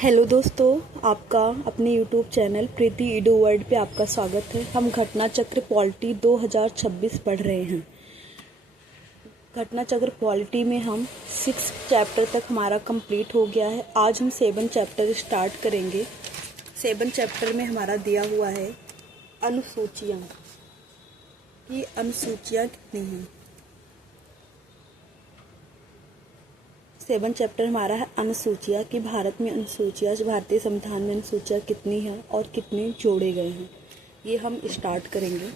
Hello दोस्तों, आपका अपने यूट्यूब चैनल प्रीति ईडू वर्ल्ड पे आपका स्वागत है। हम घटना चक्र पॉलिटी 2026 पढ़ रहे हैं। घटना चक्र पॉलिटी में हम 6 चैप्टर तक हमारा कंप्लीट हो गया है। आज हम 7 चैप्टर स्टार्ट करेंगे। 7 चैप्टर में हमारा दिया हुआ है अनुसूचियाँ कि अनुसूचियाँ कितनी हैं। 7 चैप्टर हमारा है अनुसूचियाँ कि भारत में अनुसूचियाँ, भारतीय संविधान में अनुसूचियाँ कितनी हैं और कितने जोड़े गए हैं। ये हम स्टार्ट करेंगे।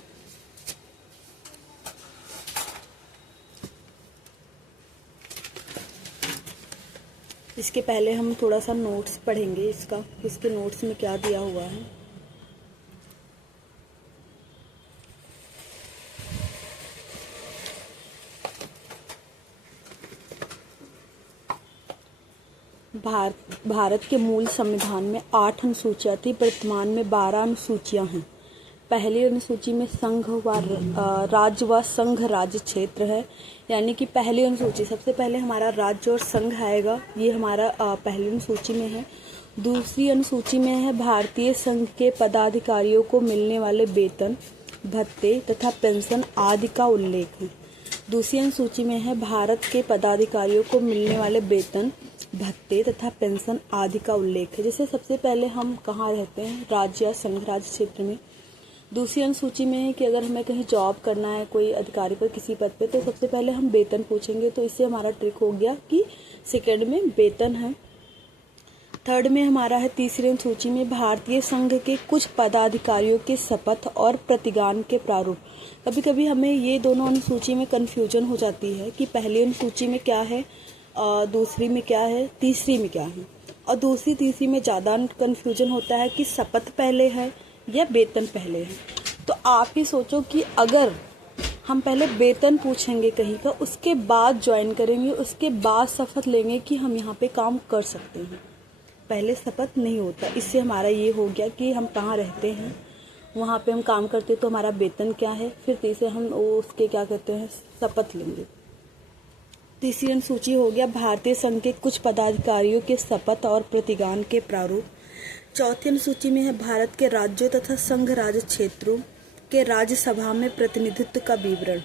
इसके पहले हम थोड़ा सा नोट्स पढ़ेंगे इसके नोट्स में क्या दिया हुआ है। भारत के मूल संविधान में 8 अनुसूचियाँ थी। वर्तमान में 12 अनुसूचियाँ हैं। पहली अनुसूची में संघ व राज्य व संघ राज्य क्षेत्र है, यानी कि पहली अनुसूची सबसे पहले हमारा राज्य और संघ आएगा। ये हमारा पहली अनुसूची में है। दूसरी अनुसूची में है भारतीय संघ के पदाधिकारियों को मिलने वाले वेतन, भत्ते तथा पेंशन आदि का उल्लेख है। दूसरी अनुसूची में है भारत के पदाधिकारियों को मिलने वाले वेतन, भत्ते तथा पेंशन आदि का उल्लेख है। जैसे सबसे पहले हम कहाँ रहते हैं, राज्य या संघ राज्य क्षेत्र में। दूसरी अनुसूची में है कि अगर हमें कहीं जॉब करना है, कोई अधिकारी पर किसी पद पे, तो सबसे पहले हम वेतन पूछेंगे। तो इससे हमारा ट्रिक हो गया कि सेकंड में वेतन है। थर्ड में हमारा है तीसरी अनुसूची में भारतीय संघ के कुछ पदाधिकारियों के शपथ और प्रतिज्ञान के प्रारूप। कभी कभी हमें ये दोनों अनुसूची में कन्फ्यूजन हो जाती है कि पहली अनुसूची में क्या है, दूसरी में क्या है, तीसरी में क्या है। और दूसरी तीसरी में ज़्यादा कन्फ्यूजन होता है कि शपथ पहले है या वेतन पहले है। तो आप ही सोचो कि अगर हम पहले वेतन पूछेंगे कहीं का, उसके बाद ज्वाइन करेंगे, उसके बाद शपथ लेंगे कि हम यहाँ पे काम कर सकते हैं, पहले शपथ नहीं होता। इससे हमारा ये हो गया कि हम कहाँ रहते हैं, वहाँ पे हम काम करते तो हमारा वेतन क्या है, फिर तीसरे हम उसके क्या कहते हैं, शपथ लेंगे। तीसरी अनुसूची हो गया भारतीय संघ के कुछ पदाधिकारियों के शपथ और प्रतिज्ञान के प्रारूप। चौथी अनुसूची में है भारत के राज्यों तथा संघ राज्य क्षेत्रों के राज्यसभा में प्रतिनिधित्व का विवरण,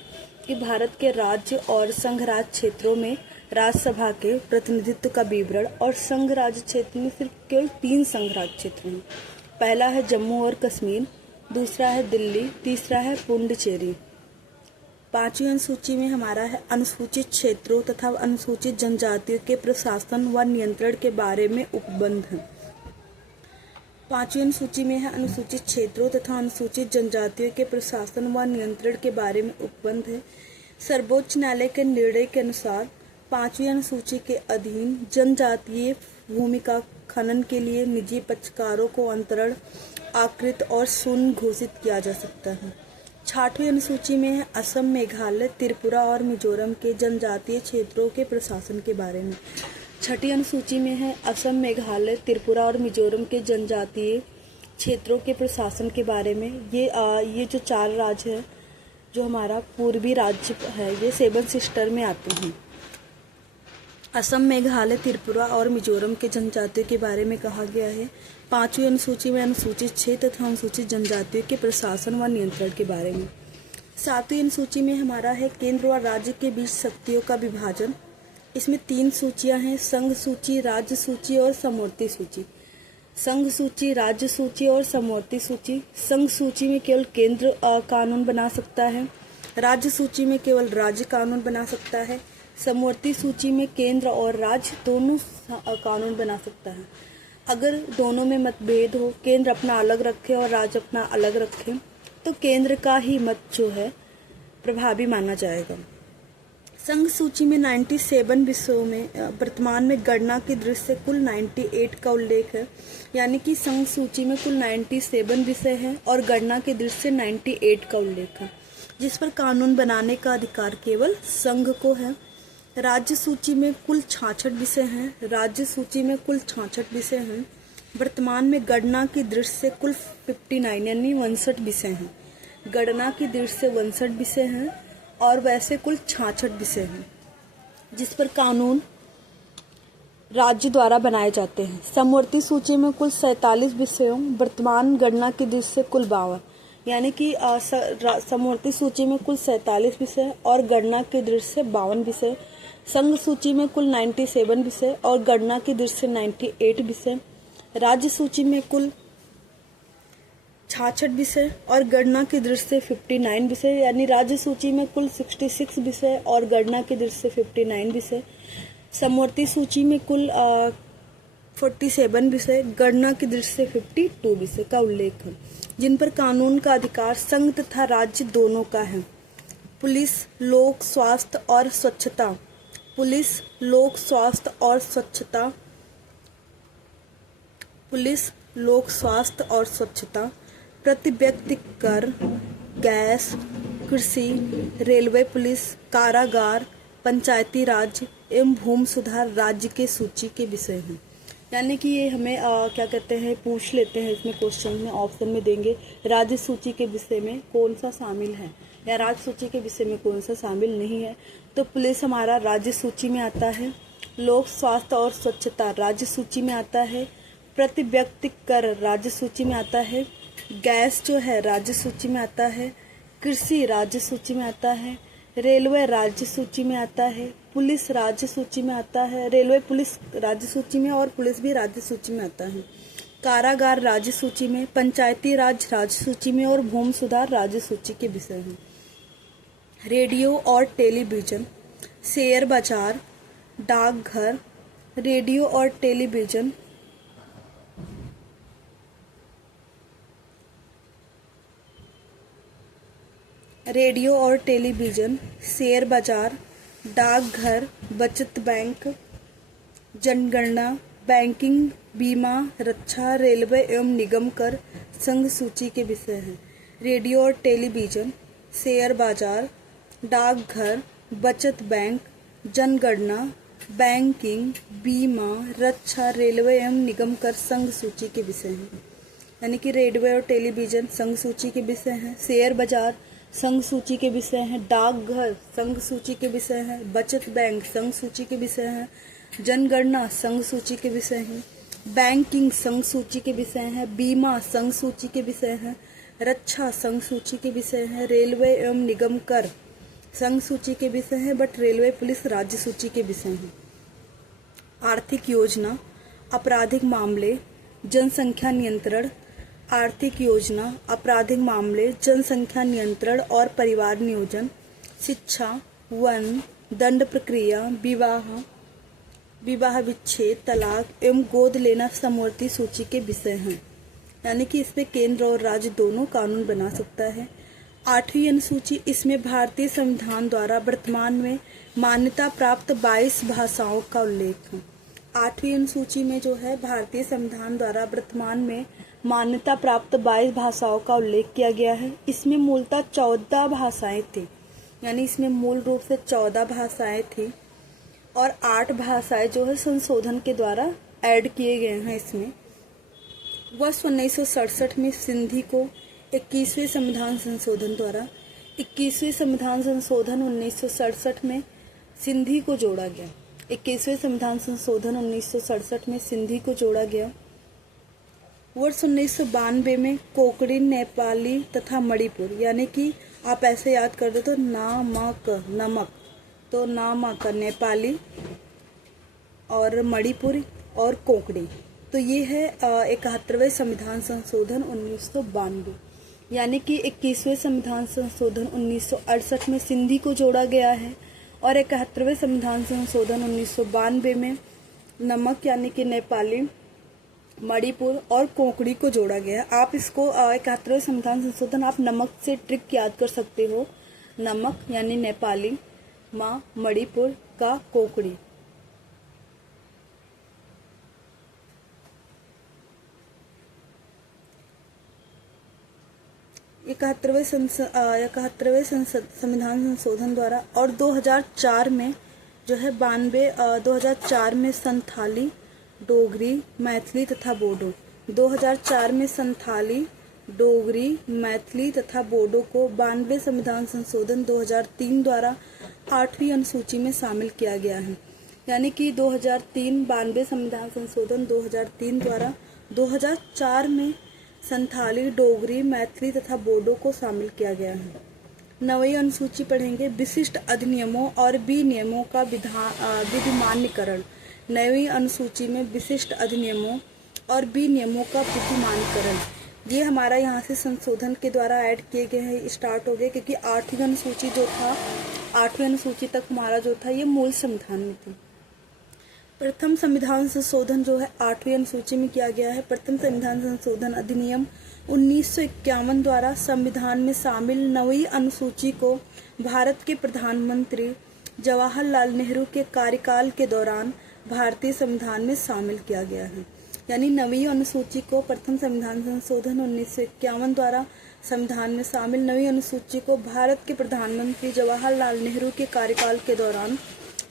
कि भारत के राज्य और संघ राज्य क्षेत्रों में राज्यसभा के प्रतिनिधित्व का विवरण। और संघ राज्य क्षेत्र में सिर्फ केवल 3 संघ राज्य क्षेत्र हैं। पहला है जम्मू और कश्मीर, दूसरा है दिल्ली, तीसरा है पुडुचेरी। पांचवी अनुसूची में हमारा है अनुसूचित क्षेत्रों तथा अनुसूचित जनजातियों के प्रशासन व नियंत्रण के बारे में उपबंध है। पांचवी अनुसूची में है अनुसूचित क्षेत्रों तथा अनुसूचित जनजातियों के प्रशासन व नियंत्रण के बारे में उपबंध है। सर्वोच्च न्यायालय के निर्णय के अनुसार 5वीं अनुसूची के अधीन जनजातीय भूमि का खनन के लिए निजी पक्षकारों को अंतरण, आकृत और शून्य घोषित किया जा सकता है। 6वीं अनुसूची में है असम, मेघालय, त्रिपुरा और मिजोरम के जनजातीय क्षेत्रों के प्रशासन के बारे में। 6ठी अनुसूची में है असम, मेघालय, त्रिपुरा और मिजोरम के जनजातीय क्षेत्रों के प्रशासन के बारे में। ये जो 4 राज्य है, जो हमारा पूर्वी राज्य है, ये 7 सिस्टर में आते हैं। असम, मेघालय, त्रिपुरा और मिजोरम के जनजातियों के बारे में कहा गया है। 5वीं अनुसूची में अनुसूचित क्षेत्र तथा अनुसूचित जनजातियों के प्रशासन व नियंत्रण के बारे में। 7वीं अनुसूची में हमारा है केंद्र और राज्य के बीच शक्तियों का विभाजन। इसमें 3 सूचियां हैं, संघ सूची, राज्य सूची और समवर्ती सूची। संघ सूची, राज्य सूची और समवर्ती सूची। संघ सूची में केवल केंद्र कानून बना सकता है, राज्य सूची में केवल राज्य कानून बना सकता है, समवर्ती सूची में केंद्र और राज्य दोनों कानून बना सकता है। अगर दोनों में मतभेद हो, केंद्र अपना अलग रखे और राज्य अपना अलग रखे, तो केंद्र का ही मत जो है प्रभावी माना जाएगा। संघ सूची में 97 विषयों में वर्तमान में गणना की दृष्टि से कुल 98 का उल्लेख है, यानी कि संघ सूची में कुल 97 विषय हैं और गणना की दृष्टि से 98 का उल्लेख है, जिस पर कानून बनाने का अधिकार केवल संघ को है। राज्य सूची में कुल 66 विषय हैं, राज्य सूची में कुल 66 विषय हैं। वर्तमान में गणना की दृष्टि से कुल 59 यानी 62 विषय हैं। गणना की दृष्टि से 62 विषय हैं और वैसे कुल 66 विषय हैं, जिस पर कानून राज्य द्वारा बनाए जाते हैं। समवर्ती सूची में कुल 47 विषयों, वर्तमान गणना की दृष्टि से कुल 52, यानी कि समवर्ती सूची में कुल 47 विषय और गणना की दृष्टि से 52 विषय। संघ सूची में कुल 97 विषय और गणना की दृष्टि से 98 विषय। राज्य सूची में कुल 66 विषय और गणना की दृष्टि से 59 विषय, यानी राज्य सूची में कुल 66 विषय और गणना की दृष्टि से 59 विषय। समवर्ती सूची में कुल 47 विषय, गणना की दृष्टि से 52 विषय का उल्लेख है, जिन पर कानून का अधिकार संघ तथा राज्य दोनों का है। पुलिस, लोक स्वास्थ्य और स्वच्छता। पुलिस, लोक स्वास्थ्य और स्वच्छता। पुलिस, लोक स्वास्थ्य और स्वच्छता, प्रति व्यक्ति कर, गैस, कृषि, रेलवे पुलिस, कारागार, पंचायती राज एवं भूमि सुधार राज्य के सूची के विषय हैं। यानी कि ये हमें क्या कहते हैं, पूछ लेते हैं इसमें क्वेश्चन में, ऑप्शन में देंगे राज्य सूची के विषय में कौन सा शामिल है या राज्य सूची के विषय में कौन सा शामिल नहीं है। तो पुलिस हमारा राज्य सूची में आता है, लोक स्वास्थ्य और स्वच्छता राज्य सूची में आता है, प्रति व्यक्ति कर राज्य सूची में आता है, गैस जो है राज्य सूची में आता है, कृषि राज्य सूची में आता है, रेलवे राज्य सूची में आता है, पुलिस राज्य सूची में आता है, रेलवे पुलिस राज्य सूची में और पुलिस भी राज्य सूची में आता है, कारागार राज्य सूची में, पंचायती राज राज्य सूची में और भूमि सुधार राज्य सूची के विषय हैं। रेडियो और टेलीविजन, शेयर बाजार, डाकघर, रेडियो और टेलीविजन, रेडियो और टेलीविजन, शेयर बाजार, डाकघर, बचत बैंक, जनगणना, बैंकिंग, बीमा, रक्षा, रेलवे एवं निगम कर संघ सूची के विषय हैं। रेडियो और टेलीविजन, शेयर बाजार, डाकघर, बचत बैंक, जनगणना, बैंकिंग, बीमा, रक्षा, रेलवे एवं निगम कर संघ सूची के विषय हैं। यानी कि रेडियो और टेलीविजन संघ सूची के विषय हैं, शेयर बाजार संघ सूची के विषय हैं, डाकघर संघ सूची के विषय हैं, बचत बैंक संघ सूची के विषय हैं, जनगणना संघ सूची के विषय हैं, बैंकिंग संघ सूची के विषय हैं, बीमा संघ सूची के विषय हैं, रक्षा संघ सूची के विषय हैं, रेलवे एवं निगम कर संघ सूची के विषय हैं, बट रेलवे पुलिस राज्य सूची के विषय हैं। आर्थिक योजना, आपराधिक मामले, जनसंख्या नियंत्रण, आर्थिक योजना, आपराधिक मामले, जनसंख्या नियंत्रण और परिवार नियोजन, शिक्षा, वन, दंड प्रक्रिया, विवाह विच्छेद, तलाक एवं गोद लेना समवर्ती सूची के विषय हैं। यानी कि इसमें केंद्र और राज्य दोनों कानून बना सकता है। 8वीं अनुसूची, इसमें भारतीय संविधान द्वारा वर्तमान में मान्यता प्राप्त 22 भाषाओं का उल्लेख है। 8वीं अनुसूची में जो है भारतीय संविधान द्वारा वर्तमान में मान्यता प्राप्त 22 भाषाओं का उल्लेख किया गया है। इसमें मूलतः 14 भाषाएं थी, यानी इसमें मूल रूप से 14 भाषाएं थी और 8 भाषाएं जो है संशोधन के द्वारा ऐड किए गए हैं। इसमें वर्ष 1967 में सिंधी को 21वें संविधान संशोधन द्वारा 21वें संविधान संशोधन 1967 में सिंधी को जोड़ा गया। 21वें संविधान संशोधन 1967 में सिंधी को जोड़ा गया। वर्ष 1992 में कोंकणी, नेपाली तथा मणिपुर, यानी कि आप ऐसे याद कर दो तो नामक नमक, तो नामक नेपाली और मणिपुर और कोंकणी, तो ये है 71वें संविधान संशोधन 1992। यानी कि 21वें संविधान संशोधन 1968 में सिंधी को जोड़ा गया है और 71वें संविधान संशोधन 1992 में नमक यानी कि नेपाली, मणिपुर और कोंकणी को जोड़ा गया। आप इसको 71वें संविधान संशोधन आप नमक से ट्रिक याद कर सकते हो, नमक यानी नेपाली, माँ मणिपुर का कोंकणी। इकहत्तरवें संविधान संशोधन द्वारा और 2004 में जो है 2004 में संथाली, डोगरी, मैथिली तथा बोडो, 2004 में संथाली, डोगरी, मैथिली तथा बोडो को 92 संविधान संशोधन 2003 द्वारा 8वीं अनुसूची में शामिल किया गया है। यानी कि 2003 92 संविधान संशोधन 2003 द्वारा 2004 में संथाली, डोगरी, मैथिली तथा बोडो को शामिल किया गया है। 9वीं अनुसूची पढ़ेंगे, विशिष्ट अधिनियमों और विनियमों का विधिमान्यकरण। 9वीं अनुसूची में विशिष्ट अधिनियमों और विनियमों का विधिमान्यकरण, ये हमारा यहाँ से संशोधन के द्वारा ऐड किए गए हैं, स्टार्ट हो गए, क्योंकि 8वीं अनुसूची जो था, 8वीं अनुसूची तक हमारा जो था ये मूल संविधान में थी। प्रथम संविधान संशोधन जो है 8वीं अनुसूची में किया गया है। प्रथम संविधान संशोधन अधिनियम 1951 द्वारा संविधान में शामिल 9वीं अनुसूची को भारत के प्रधानमंत्री जवाहरलाल नेहरू के कार्यकाल के दौरान भारतीय संविधान में शामिल किया गया है। यानी 9वीं अनुसूची को प्रथम संविधान संशोधन 1951 द्वारा संविधान में शामिल 9वीं अनुसूची को भारत के प्रधानमंत्री जवाहरलाल नेहरू के कार्यकाल के दौरान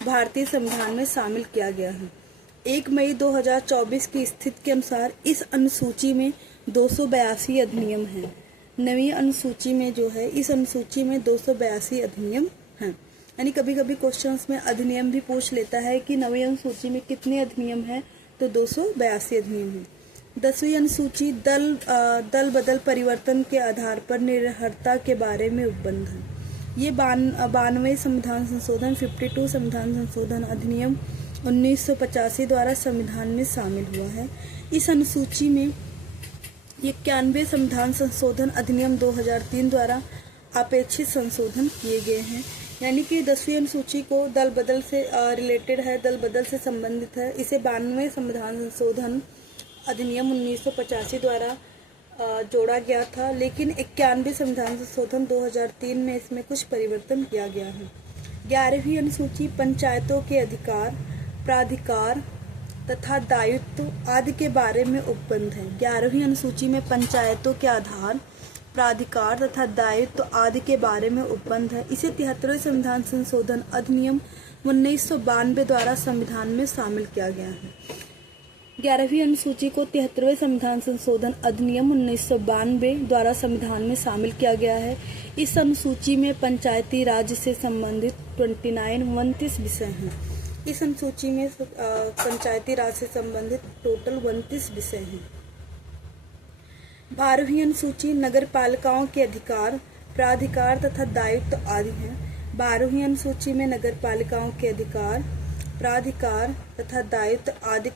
भारतीय संविधान में शामिल किया गया है। 1 मई 2024 की स्थिति के अनुसार इस अनुसूची में 282 अधिनियम हैं। 9वीं अनुसूची में जो है, इस अनुसूची में 282 अधिनियम हैं। यानी कभी कभी क्वेश्चंस में अधिनियम भी पूछ लेता है कि 9वीं अनुसूची में कितने अधिनियम हैं, तो 282 अधिनियम हैं। 10वीं अनुसूची दल बदल परिवर्तन के आधार पर निरर्हता के बारे में उपबंध है। ये 92 संविधान संशोधन 52 संविधान संशोधन अधिनियम 1985 द्वारा संविधान में शामिल हुआ है। इस अनुसूची में 91 संविधान संशोधन अधिनियम 2003 द्वारा अपेक्षित संशोधन किए गए हैं। यानी कि 10वीं अनुसूची को दल बदल से रिलेटेड है, दल बदल से संबंधित है। इसे 92 संविधान संशोधन अधिनियम 1985 द्वारा जोड़ा गया था, लेकिन 91 संविधान संशोधन 2003 में इसमें कुछ परिवर्तन किया गया है। 11वीं अनुसूची पंचायतों के अधिकार, प्राधिकार तथा दायित्व आदि के बारे में उपबंध है। 11वीं अनुसूची में पंचायतों के आधार, प्राधिकार तथा दायित्व आदि के बारे में उपबंध है। इसे 73वें संविधान संशोधन अधिनियम 1992 द्वारा संविधान में शामिल किया गया है। 11वीं अनुसूची को 73वें संविधान संशोधन अधिनियम 1992 द्वारा संविधान में शामिल किया गया है। इस अनुसूची में पंचायती राज से संबंधित 29 विषय हैं। इस अनुसूची में पंचायती राज से संबंधित टोटल 29 विषय हैं। 12वीं अनुसूची नगर पालिकाओं के अधिकार, प्राधिकार तथा दायित्व आदि हैं। 12वीं अनुसूची में नगर पालिकाओं के अधिकार, प्राधिकार तथा दायित्व आदि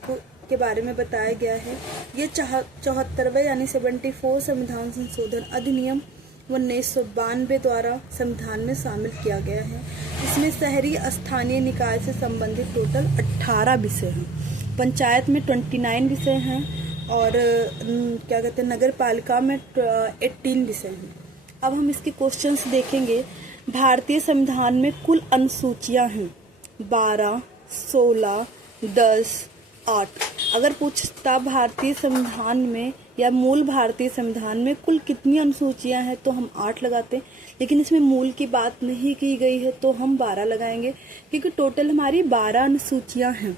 के बारे में बताया गया है। ये 74वें यानी 74 संविधान संशोधन अधिनियम 1992 द्वारा संविधान में शामिल किया गया है। इसमें शहरी स्थानीय निकाय से संबंधित टोटल 18 विषय हैं। पंचायत में 29 विषय हैं और क्या कहते हैं, नगर पालिका में 18 विषय हैं। अब हम इसके क्वेश्चंस देखेंगे। भारतीय संविधान में कुल अनुसूचियां हैं 12, 16, 10, 8। अगर पूछता भारतीय संविधान में या मूल भारतीय संविधान में कुल कितनी अनुसूचियां हैं, तो हम 8 लगाते हैं, लेकिन इसमें मूल की बात नहीं की गई है तो हम 12 लगाएंगे, क्योंकि टोटल हमारी 12 अनुसूचियां हैं।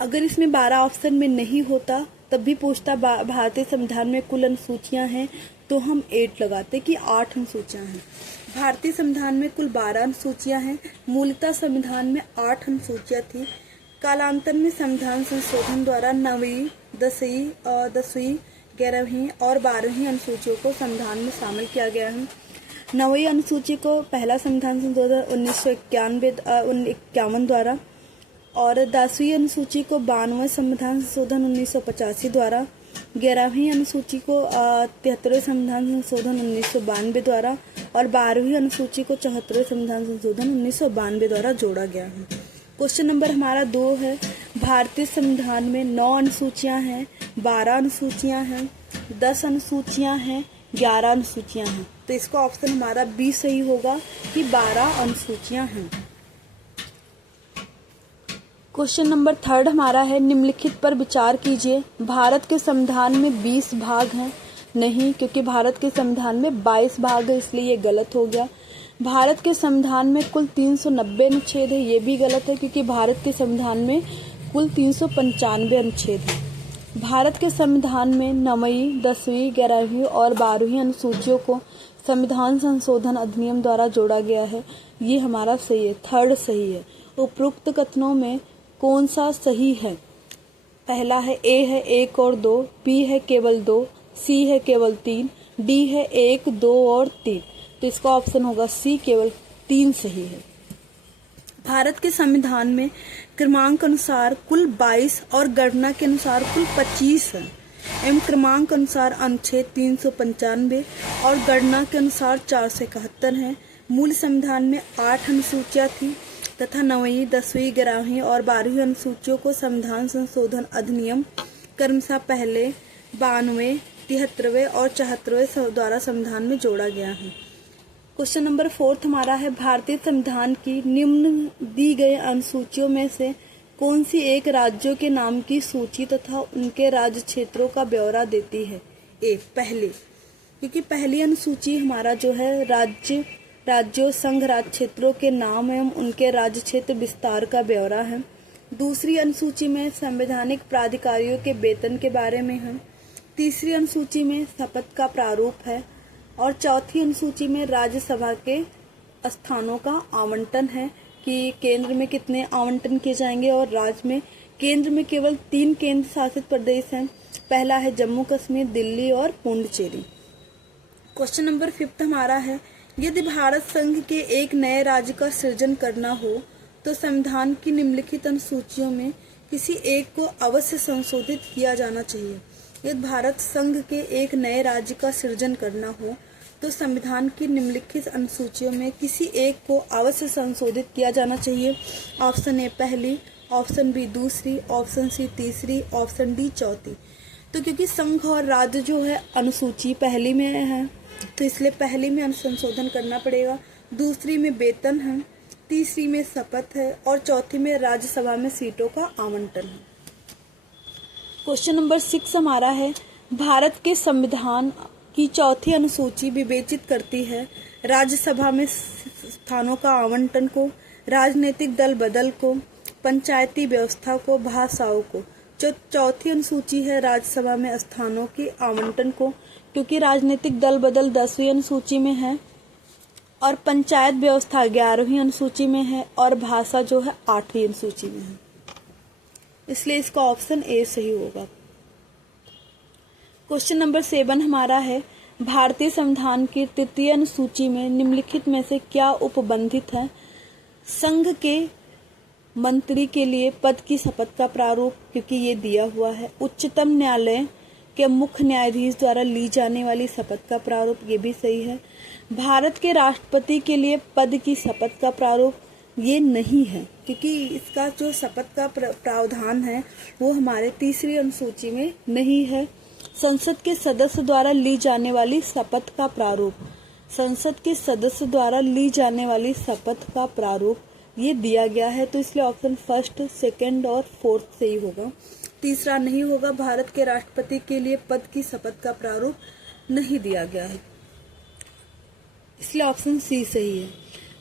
अगर इसमें 12 ऑप्शन में नहीं होता तब भी पूछता भारतीय संविधान में कुल अनुसूचियां हैं, तो हम 8 लगाते कि 8 अनुसूचियां हैं। भारतीय संविधान में कुल 12 अनुसूचियां हैं। मूलतः संविधान में 8 अनुसूचियां थी। कालांतर में संविधान संशोधन द्वारा 9वीं, 10वीं, 11वीं और 12वीं अनुसूचियों को संविधान में शामिल किया गया है। 9वीं अनुसूची को पहला संविधान संशोधन 1951 द्वारा और 10वीं अनुसूची को 92वें संविधान संशोधन 1985 द्वारा, 11वीं अनुसूची को 73वें संविधान संशोधन 1992 द्वारा और 12वीं अनुसूची को 74वें संविधान संशोधन 1992 द्वारा जोड़ा गया है। क्वेश्चन नंबर हमारा 2 है। भारतीय संविधान में 9 अनुसूचियां हैं, 12 अनुसूचियां हैं, 10 अनुसूचियां हैं, 11 अनुसूचियां हैं। तो इसका ऑप्शन हमारा बी सही होगा कि 12 अनुसूचियां हैं। क्वेश्चन नंबर 3 हमारा है, निम्नलिखित पर विचार कीजिए। भारत के संविधान में 20 भाग हैं। नहीं, क्योंकि भारत के संविधान में 22 भाग है, इसलिए ये गलत हो गया। भारत के संविधान में कुल 390 अनुच्छेद है, ये भी गलत है, क्योंकि भारत के संविधान में कुल 395 अनुच्छेद हैं। भारत के संविधान में 9वीं, 10वीं, 11वीं और 12वीं अनुसूचियों को संविधान संशोधन अधिनियम द्वारा जोड़ा गया है। ये हमारा सही है, 3rd सही है। उपरोक्त कथनों में कौन सा सही है? पहला है ए है 1 और 2, बी है केवल 2, सी है केवल 3, डी है 1, 2 और 3। तो इसका ऑप्शन होगा सी, केवल 3 सही है। भारत के संविधान में क्रमांक अनुसार कुल 22 और गणना के अनुसार कुल 25 है एवं क्रमांक अनुसार अनुच्छेद 395 और गणना के अनुसार 471 है। मूल संविधान में 8 अनुसूचियां थी तथा 9वीं, 10वीं, 11वीं और 12वीं अनुसूचियों को संविधान संशोधन अधिनियम क्रमशः पहले 92, 73वें और 74वें द्वारा संविधान में जोड़ा गया है। क्वेश्चन नंबर 4 हमारा है, भारतीय संविधान की निम्न दी गई अनुसूचियों में से कौन सी एक राज्यों के नाम की सूची तथा उनके राज्य क्षेत्रों का ब्यौरा देती है? ए पहली, क्योंकि पहली अनुसूची हमारा जो है राज्यों संघ राज्य क्षेत्रों के नाम एवं उनके राज्य क्षेत्र विस्तार का ब्यौरा है। दूसरी अनुसूची में संवैधानिक प्राधिकारियों के वेतन के बारे में है। तीसरी अनुसूची में शपथ का प्रारूप है और चौथी अनुसूची में राज्यसभा के स्थानों का आवंटन है कि केंद्र में कितने आवंटन किए जाएंगे और राज्य में। केंद्र में केवल 3 केंद्र शासित प्रदेश हैं। पहला है जम्मू कश्मीर, दिल्ली और पुडुचेरी। क्वेश्चन नंबर 5 हमारा है, यदि भारत संघ के एक नए राज्य का सृजन करना हो तो संविधान की निम्नलिखित अनुसूचियों में किसी एक को अवश्य संशोधित किया जाना चाहिए। यदि भारत संघ के एक नए राज्य का सृजन करना हो तो संविधान की निम्नलिखित अनुसूचियों में किसी एक को अवश्य संशोधित किया जाना चाहिए। ऑप्शन ए पहली, ऑप्शन बी दूसरी, ऑप्शन सी तीसरी, ऑप्शन डी चौथी। तो क्योंकि संघ और राज्य जो है अनुसूची पहली में है तो इसलिए पहली में संशोधन करना पड़ेगा। दूसरी में वेतन है, तीसरी में शपथ है और चौथी में राज्यसभा में सीटों का आवंटन है। क्वेश्चन नंबर 6 हमारा है, भारत के संविधान की चौथी अनुसूची विवेचित करती है राज्यसभा में स्थानों का आवंटन को, राजनीतिक दल बदल को, पंचायती व्यवस्था को, भाषाओं को। जो चौथी अनुसूची है राज्यसभा में स्थानों के आवंटन को, क्योंकि राजनीतिक दल बदल 10वीं अनुसूची में है और पंचायत व्यवस्था 11वीं अनुसूची में है और भाषा जो है 8वीं अनुसूची में है, इसलिए इसका ऑप्शन ए सही होगा। क्वेश्चन नंबर 7 हमारा है, भारतीय संविधान की तृतीय अनुसूची में निम्नलिखित में से क्या उपबंधित है? संघ के मंत्री के लिए पद की शपथ का प्रारूप, क्योंकि ये दिया हुआ है। उच्चतम न्यायालय के मुख्य न्यायाधीश द्वारा ली जाने वाली शपथ का प्रारूप, ये भी सही है। भारत के राष्ट्रपति के लिए पद की शपथ का प्रारूप, ये नहीं है, क्योंकि इसका जो शपथ का प्रावधान है वो हमारे तीसरी अनुसूची में नहीं है। संसद के सदस्य द्वारा ली जाने वाली शपथ का प्रारूप, संसद के सदस्य द्वारा ली जाने वाली शपथ का प्रारूप ये दिया गया है, तो इसलिए ऑप्शन फर्स्ट, सेकंड और फोर्थ सही होगा। तीसरा नहीं होगा, भारत के राष्ट्रपति के लिए पद की शपथ का प्रारूप नहीं दिया गया है, इसलिए ऑप्शन सी सही है।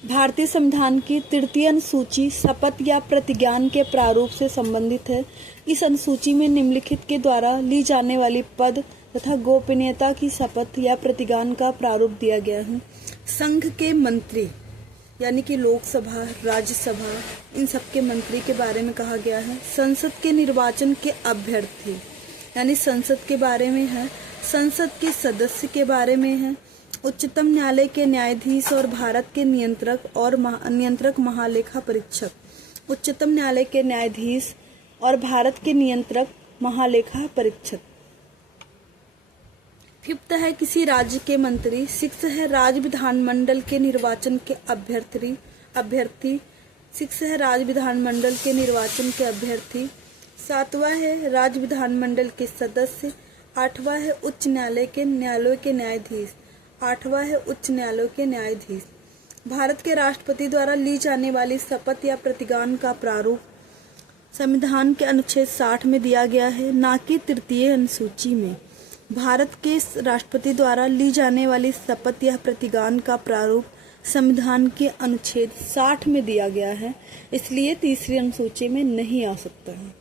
भारतीय संविधान की तृतीय अनुसूची शपथ या प्रतिज्ञान के प्रारूप से संबंधित है। इस अनुसूची में निम्नलिखित के द्वारा ली जाने वाली पद तथा गोपनीयता की शपथ या प्रतिज्ञान का प्रारूप दिया गया है। संघ के मंत्री यानी कि लोकसभा, राज्यसभा, इन सब के मंत्री के बारे में कहा गया है। संसद के निर्वाचन के अभ्यर्थी यानी संसद के बारे में है। संसद के सदस्य के बारे में है। उच्चतम न्यायालय के न्यायाधीश और भारत के नियंत्रक महालेखा परीक्षक। उच्चतम न्यायालय के न्यायाधीश और भारत के नियंत्रक महालेखा परीक्षक। 5th है किसी राज्य के मंत्री। 6th है राज्य विधानमंडल के निर्वाचन के अभ्यर्थी। 6 है राज्य विधानमंडल के निर्वाचन के अभ्यर्थी। 7वां है राज्य विधानमंडल के सदस्य। 8वां है उच्च न्यायालय के न्यायाधीश। 8वां है उच्च न्यायालय के न्यायाधीश। भारत के राष्ट्रपति द्वारा ली जाने वाली शपथ या प्रतिज्ञान का प्रारूप संविधान के अनुच्छेद 60 में दिया गया है, न कि तृतीय अनुसूची में। भारत के राष्ट्रपति द्वारा ली जाने वाली शपथ या प्रतिज्ञान का प्रारूप संविधान के अनुच्छेद 60 में दिया गया है, इसलिए तीसरी अनुसूची में नहीं आ सकता है।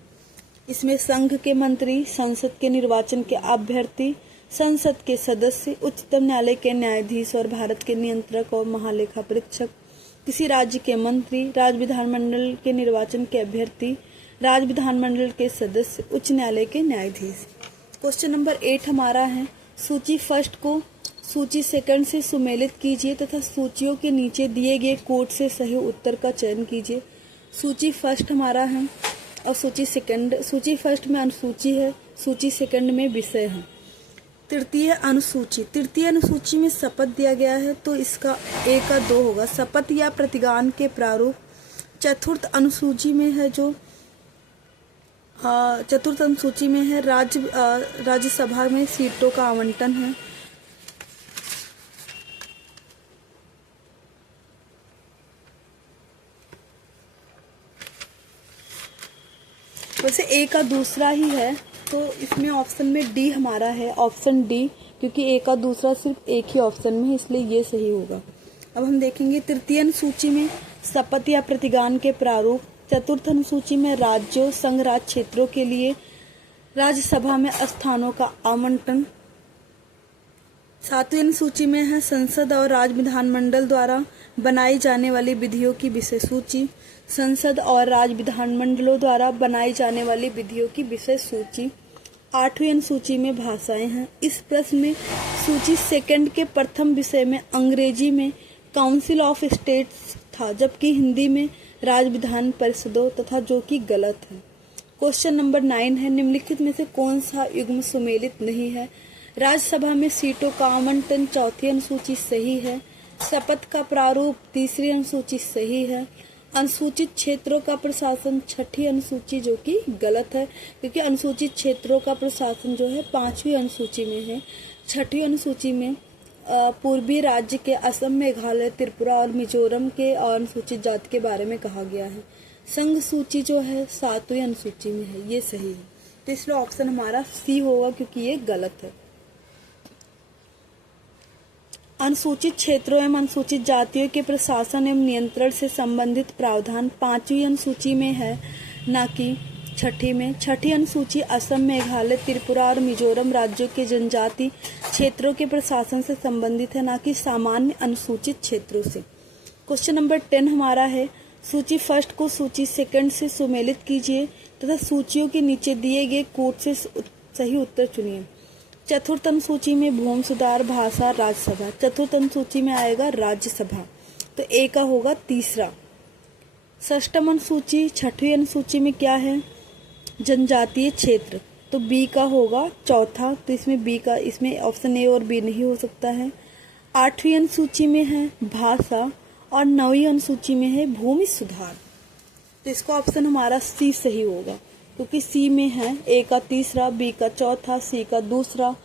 इसमें संघ के मंत्री, संसद के निर्वाचन के अभ्यर्थी, संसद के सदस्य, उच्चतम न्यायालय के न्यायाधीश और भारत के नियंत्रक और महालेखा परीक्षक किसी राज्य के मंत्री, राज्य विधानमंडल के निर्वाचन के अभ्यर्थी, राज्य विधानमंडल के सदस्य, उच्च न्यायालय के न्यायाधीश। क्वेश्चन नंबर 8 हमारा है, सूची फर्स्ट को सूची सेकंड से सुमेलित कीजिए तथा सूचियों के नीचे दिए गए कोड से सही उत्तर का चयन कीजिए। सूची फर्स्ट हमारा है और सूची फर्स्ट में अनुसूची है, सूची सेकंड में विषय है। तृतीय अनुसूची में शपथ दिया गया है तो इसका ए का 2 होगा, शपथ या प्रतिज्ञान के प्रारूप। चतुर्थ अनुसूची में है राज्यसभा में सीटों का आवंटन है। वैसे ए का दूसरा ही है तो इसमें ऑप्शन में डी हमारा है, ऑप्शन डी, क्योंकि ए का दूसरा सिर्फ एक ही ऑप्शन में है इसलिए ये सही होगा। अब हम देखेंगे तृतीय अनुसूची में शपथ या प्रतिज्ञान के प्रारूप। चतुर्थ अनुसूची में राज्यों, संघ राज्य क्षेत्रों के लिए राज्यसभा में स्थानों का आवंटन। सातवीं अनुसूची में है संसद और राज्य विधानमंडल द्वारा बनाई जाने वाली विधियों की विषय सूची। संसद और राज्य विधानमंडलों द्वारा बनाई जाने वाली विधियों की विषय सूची। आठवीं अनुसूची में भाषाएं हैं। इस प्रश्न में सूची सेकंड के प्रथम विषय में अंग्रेजी में काउंसिल ऑफ स्टेट्स था, जबकि हिंदी में राज्य विधान परिषदों तथा, जो कि गलत है। क्वेश्चन नंबर 9 है, निम्नलिखित में से कौन सा युग्म सुमेलित नहीं है? राज्यसभा में सीटों का आवंटन चौथी अनुसूची सही है। शपथ का प्रारूप तीसरी अनुसूची सही है। अनुसूचित क्षेत्रों का प्रशासन छठी अनुसूची, जो कि गलत है, क्योंकि अनुसूचित क्षेत्रों का प्रशासन जो है 5वीं अनुसूची में है। छठी अनुसूची में पूर्वी राज्य के असम, मेघालय, त्रिपुरा और मिजोरम के अनुसूचित जाति के बारे में कहा गया है। संघ सूची जो है 7वीं अनुसूची में है, ये सही है। तो इसलिए ऑप्शन हमारा सी होगा, क्योंकि ये गलत है। अनुसूचित क्षेत्रों एवं अनुसूचित जातियों के प्रशासन एवं नियंत्रण से संबंधित प्रावधान 5वीं अनुसूची में है, न कि छठी में। छठी अनुसूची असम, मेघालय, त्रिपुरा और मिजोरम राज्यों के जनजाति क्षेत्रों के प्रशासन से संबंधित है, न कि सामान्य अनुसूचित क्षेत्रों से। क्वेश्चन नंबर 10 हमारा है, सूची फर्स्ट को सूची सेकंड से सुमेलित कीजिए तथा सूचियों के नीचे दिए गए कोड से सही उत्तर चुनिए। चतुर्थ अनुसूची में भूमि सुधार, भाषा, राज्यसभा। चतुर्थ अनुसूची में आएगा राज्यसभा, तो ए का होगा तीसरा। षष्ठम अनुसूची छठवीं अनुसूची में क्या है? जनजातीय क्षेत्र, तो बी का होगा चौथा। तो इसमें ऑप्शन ए और बी नहीं हो सकता है। आठवीं अनुसूची में है भाषा और 9वीं अनुसूची में है भूमि सुधार, तो इसका ऑप्शन हमारा सी सही होगा, क्योंकि सी में है ए का तीसरा, बी का चौथा, सी का दूसरा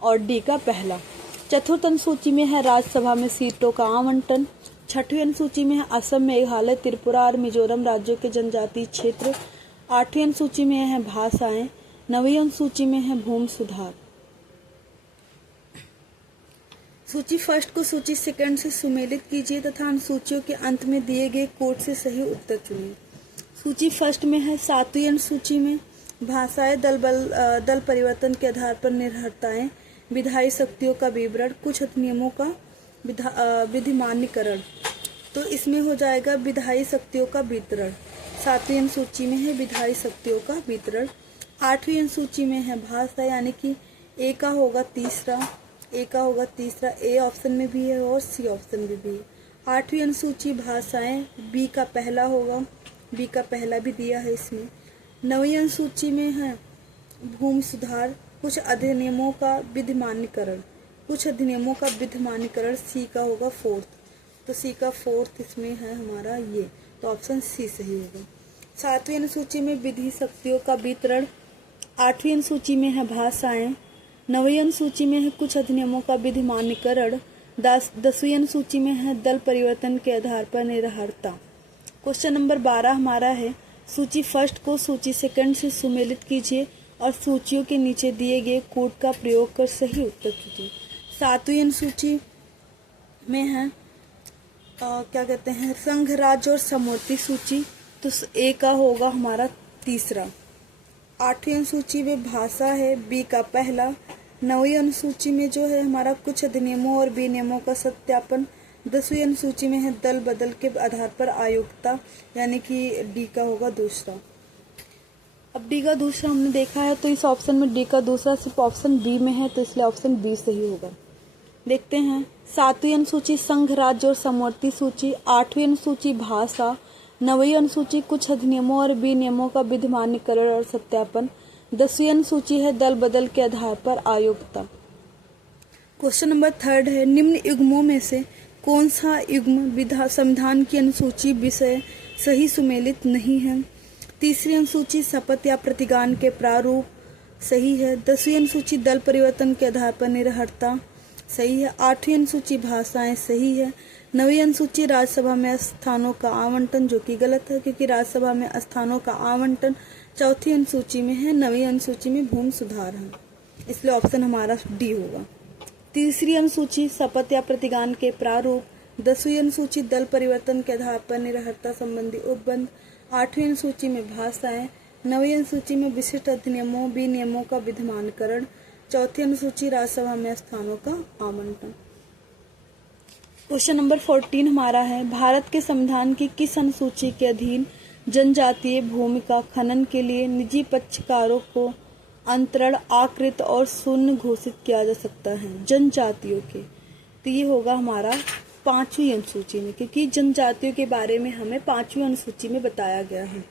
और डी का पहला। चतुर्थ अनुसूची में है राज्यसभा में सीटों का आवंटन। छठवीं अनुसूची में है असम, मेघालय, त्रिपुरा और मिजोरम राज्यों के जनजातीय क्षेत्र। आठवीं अनुसूची में है भाषाएं। 9वीं अनुसूची में है भूमि सुधार। सूची फर्स्ट को सूची सेकंड से सुमेलित कीजिए तथा अनुसूचियों के अंत में दिए गए कोड से सही उत्तर चुनिए। सूची फर्स्ट में है 7वीं अनुसूची में भाषाएं, दल परिवर्तन के आधार पर निर्भरताएं, विधायी शक्तियों का विवरण, कुछ अधिनियमों का विधिमान्यकरण, तो इसमें हो जाएगा विधायी शक्तियों का वितरण। 7वीं अनुसूची में है विधायी शक्तियों का वितरण। 8वीं अनुसूची में है भाषा, यानी कि ए का होगा तीसरा, ए ऑप्शन में भी है और सी ऑप्शन में भी है। 8वीं अनुसूची भाषाएं, बी का पहला होगा, बी का पहला भी दिया है इसमें। 9वीं अनुसूची में है भूमि सुधार, कुछ अधिनियमों का विधिमान्यकरण, सी का होगा फोर्थ, तो सी का फोर्थ इसमें है हमारा ये, तो ऑप्शन सी सही होगा। 7वीं अनुसूची में विधि शक्तियों का वितरण। 8वीं अनुसूची में है भाषाएं। 9वीं अनुसूची में है कुछ अधिनियमों का विधिमान्यकरण। 10वीं अनुसूची में है दल परिवर्तन के आधार पर निर्भरता। क्वेश्चन नंबर 12 हमारा है, सूची फर्स्ट को सूची सेकंड से सुमेलित कीजिए और सूचियों के नीचे दिए गए कोड का प्रयोग कर सही उत्तर कीजिए। 7वीं अनुसूची में है संघ, राज्य और समवर्ती सूची, तो ए का होगा हमारा तीसरा। 8वीं अनुसूची में भाषा है, बी का पहला। 9वीं अनुसूची में जो है हमारा कुछ अधिनियमों और विनियमों का सत्यापन, 10वीं अनुसूची में है दल बदल के आधार पर अयोग्यता, यानी कि डी का होगा दूसरा। अब डी का दूसरा हमने देखा है, तो इस ऑप्शन में डी का दूसरा सिर्फ ऑप्शन बी में है, तो इसलिए ऑप्शन बी सही होगा। देखते हैं 7वीं अनुसूची संघ राज्य और समवर्ती सूची, 8वीं अनुसूची भाषा, 9वीं अनुसूची कुछ अधिनियमों और विनियमों का विधिमान्यकरण और सत्यापन, 10वीं अनुसूची है दल बदल के आधार पर अयोग्यता। क्वेश्चन नंबर 3 है निम्न युग्मों में से कौन सा युग्म संविधान की अनुसूची विषय सही सुमेलित नहीं है। तीसरी अनुसूची शपथ या प्रतिज्ञान के प्रारूप सही है। 10वीं अनुसूची दल परिवर्तन के आधार पर निरर्हता सही है। 8वीं अनुसूची भाषाएं सही है। 9वीं अनुसूची राज्यसभा में स्थानों का आवंटन, जो कि गलत है क्योंकि राज्यसभा में स्थानों का आवंटन 4थी अनुसूची में है। 9वीं अनुसूची में भूमि सुधार है, इसलिए ऑप्शन हमारा डी होगा। तीसरी अनुसूची शपथ या प्रतिज्ञान के प्रारूप, 10वीं अनुसूची दल परिवर्तन के आधार पर निरर्हता संबंधी उपबंध, 8वीं अनुसूची में भाषाएं, 9वीं अनुसूची में विशिष्ट अधिनियमों विनियमों का विधिमानकरण, 4थी अनुसूची राज्यसभा में स्थानों का आवंटन। क्वेश्चन नंबर 14 हमारा है भारत के संविधान की किस अनुसूची के अधीन जनजातीय भूमि का खनन के लिए निजी पक्षकारों को अंतरण आकृत और शून्य घोषित किया जा सकता है जनजातियों के। तो ये होगा हमारा 5वीं अनुसूची में, क्योंकि जनजातियों के बारे में हमें 5वीं अनुसूची में बताया गया है।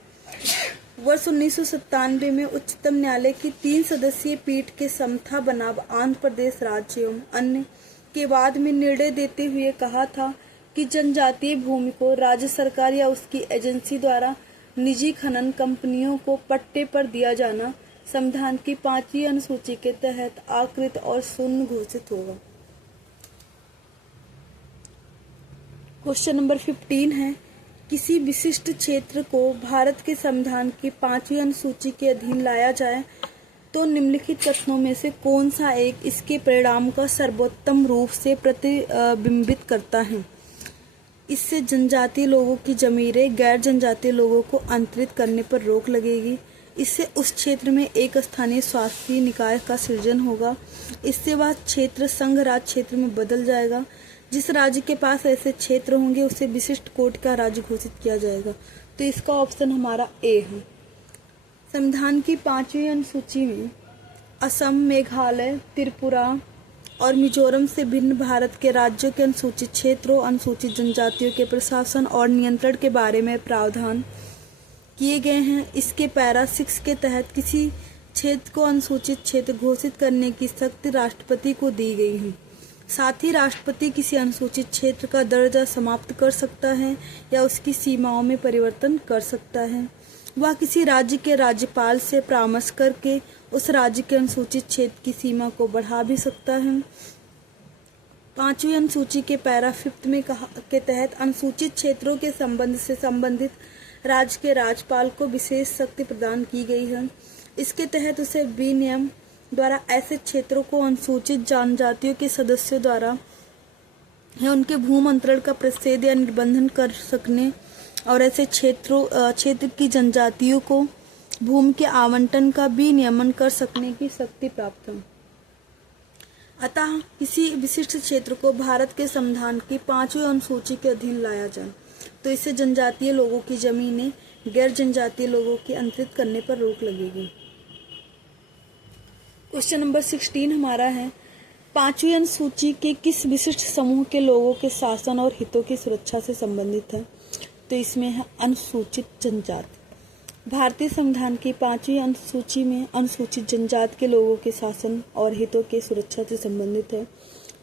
वर्ष 1997 में उच्चतम न्यायालय की 3 सदस्यीय पीठ के समता बनाम आंध्र प्रदेश राज्य एवं अन्य के बाद में निर्णय देते हुए कहा था कि जनजातीय भूमि को राज्य सरकार या उसकी एजेंसी द्वारा निजी खनन कंपनियों को पट्टे पर दिया जाना संविधान की 5वीं अनुसूची के तहत आकृत और शून्य घोषित होगा। क्वेश्चन नंबर 15 है किसी विशिष्ट क्षेत्र को भारत के संविधान की 5वीं अनुसूची के अधीन लाया जाए तो निम्नलिखित कथनों में से कौन सा एक इसके परिणाम का सर्वोत्तम रूप से प्रतिबिंबित करता है। इससे जनजातीय लोगों की जमीरें गैर जनजातीय लोगों को अंतरित करने पर रोक लगेगी। इससे उस क्षेत्र में एक स्थानीय स्वास्थ्य निकाय का सृजन होगा। इससे वह क्षेत्र संघ राज्य क्षेत्र में बदल जाएगा। जिस राज्य के पास ऐसे क्षेत्र होंगे उसे विशिष्ट कोटि का राज्य घोषित किया जाएगा। तो इसका ऑप्शन हमारा ए है। संविधान की 5वीं अनुसूची में असम, मेघालय, त्रिपुरा और मिजोरम से भिन्न भारत के राज्यों के अनुसूचित क्षेत्रों, अनुसूचित जनजातियों के प्रशासन और नियंत्रण के बारे में प्रावधान किए गए हैं। इसके पैरा 6 के तहत किसी क्षेत्र को अनुसूचित क्षेत्र घोषित करने की शक्ति राष्ट्रपति को दी गई है। साथ ही राष्ट्रपति किसी अनुसूचित क्षेत्र का दर्जा समाप्त कर सकता है या उसकी सीमाओं में परिवर्तन कर सकता है। वह किसी राज्य के राज्यपाल से परामर्श करके उस राज्य के अनुसूचित क्षेत्र की सीमा को बढ़ा भी सकता है। 5वीं अनुसूची के पैरा 5 में के तहत अनुसूचित क्षेत्रों के संबंध से संबंधित राज्य के राज्यपाल को विशेष शक्ति प्रदान की गई है। इसके तहत उसे विनियम द्वारा ऐसे क्षेत्रों को अनुसूचित जनजातियों के सदस्यों द्वारा या उनके भूमि अंतरण का प्रतिषेध या निबंधन कर सकने और ऐसे क्षेत्र की जनजातियों को भूमि के आवंटन का भी नियमन कर सकने की शक्ति प्राप्त है। अतः किसी विशिष्ट क्षेत्र को भारत के संविधान की 5वीं अनुसूची के अधीन लाया जाए तो इससे जनजातीय लोगों की जमीनें गैर जनजातीय लोगों के अंतरित करने पर रोक लगेगी। क्वेश्चन नंबर 16 हमारा है 5वीं अनुसूची के किस विशिष्ट समूह के लोगों के शासन और हितों की सुरक्षा से संबंधित है। तो इसमें है अनुसूचित जनजाति। भारतीय संविधान की 5वीं अनुसूची में अनुसूचित जनजाति के लोगों के शासन और हितों के सुरक्षा से संबंधित है।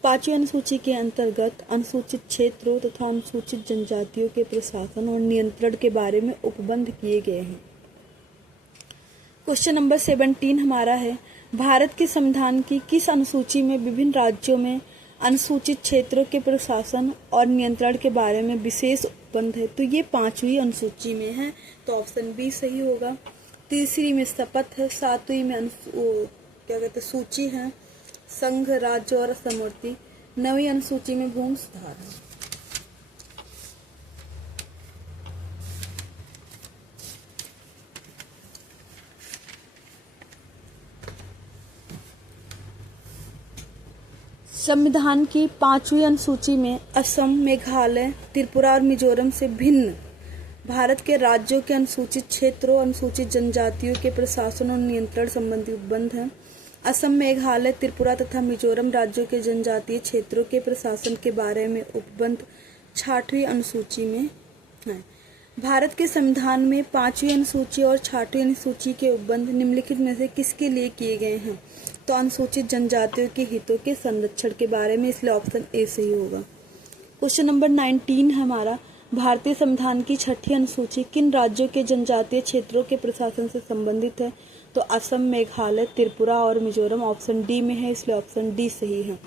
5वीं अनुसूची के अंतर्गत अनुसूचित क्षेत्रों तथा अनुसूचित जनजातियों के प्रशासन और नियंत्रण के बारे में उपबंध किए गए हैं। क्वेश्चन नंबर 17 हमारा है भारत के संविधान की किस अनुसूची में विभिन्न राज्यों में अनुसूचित क्षेत्रों के प्रशासन और नियंत्रण के बारे में विशेष उपबंध है। तो ये 5वीं अनुसूची में है, तो ऑप्शन बी सही होगा। तीसरी में शपथ है। 7वीं में सूची है संघ राज्य और समवर्ती। 9वीं अनुसूची में भूमि सुधार है। संविधान की 5वीं अनुसूची में असम, मेघालय, त्रिपुरा और मिजोरम से भिन्न भारत के राज्यों के अनुसूचित क्षेत्रों, अनुसूचित जनजातियों के प्रशासन और नियंत्रण संबंधी उपबंध हैं। असम, मेघालय, त्रिपुरा तथा मिजोरम राज्यों के जनजातीय क्षेत्रों के प्रशासन के बारे में उपबंध 66वीं अनुसूची में है। भारत के संविधान में 5वीं अनुसूची और 66वीं अनुसूची के उपबंध निम्नलिखित में से किसके लिए किए गए हैं? तो अनुसूचित जनजातियों के हितों के संरक्षण के बारे में, इसलिए ऑप्शन ए सही होगा। क्वेश्चन नंबर 19 है हमारा, भारतीय संविधान की 6ठी अनुसूची किन राज्यों के जनजातीय क्षेत्रों के प्रशासन से संबंधित है? तो असम, मेघालय, त्रिपुरा और मिजोरम ऑप्शन डी में है, इसलिए ऑप्शन डी सही है।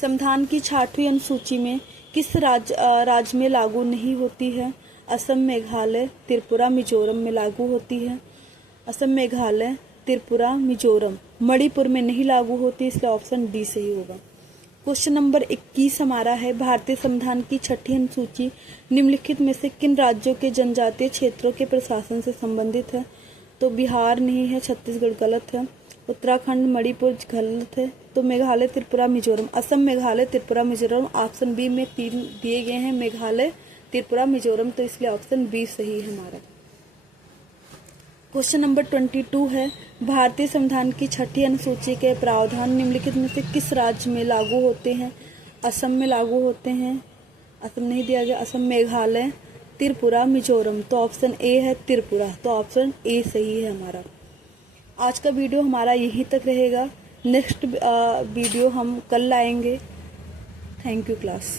संविधान की 66वीं अनुसूची में किस राज्य में लागू नहीं होती है? असम, मेघालय, त्रिपुरा, मिजोरम में लागू होती है। असम, मेघालय, त्रिपुरा, मिजोरम, मणिपुर में नहीं लागू होती, इसलिए ऑप्शन डी सही होगा। क्वेश्चन नंबर 21 हमारा है, भारतीय संविधान की 6ठी अनुसूची निम्नलिखित में से किन राज्यों के जनजातीय क्षेत्रों के प्रशासन से संबंधित है? तो बिहार नहीं है, छत्तीसगढ़ गलत है, उत्तराखंड, मणिपुर गलत है, तो मेघालय, त्रिपुरा, मिजोरम। असम, मेघालय, त्रिपुरा, मिजोरम ऑप्शन बी में 3 दिए गए हैं, मेघालय, त्रिपुरा, मिजोरम, तो इसलिए ऑप्शन बी सही है हमारा। क्वेश्चन नंबर 22 है, भारतीय संविधान की 6ठी अनुसूची के प्रावधान निम्नलिखित में से किस राज्य में लागू होते हैं? असम में लागू होते हैं, असम नहीं दिया गया, असम, मेघालय, त्रिपुरा, मिजोरम, तो ऑप्शन ए है त्रिपुरा, तो ऑप्शन ए सही है हमारा। आज का वीडियो हमारा यहीं तक रहेगा, नेक्स्ट वीडियो हम कल लाएंगे। Thank you class.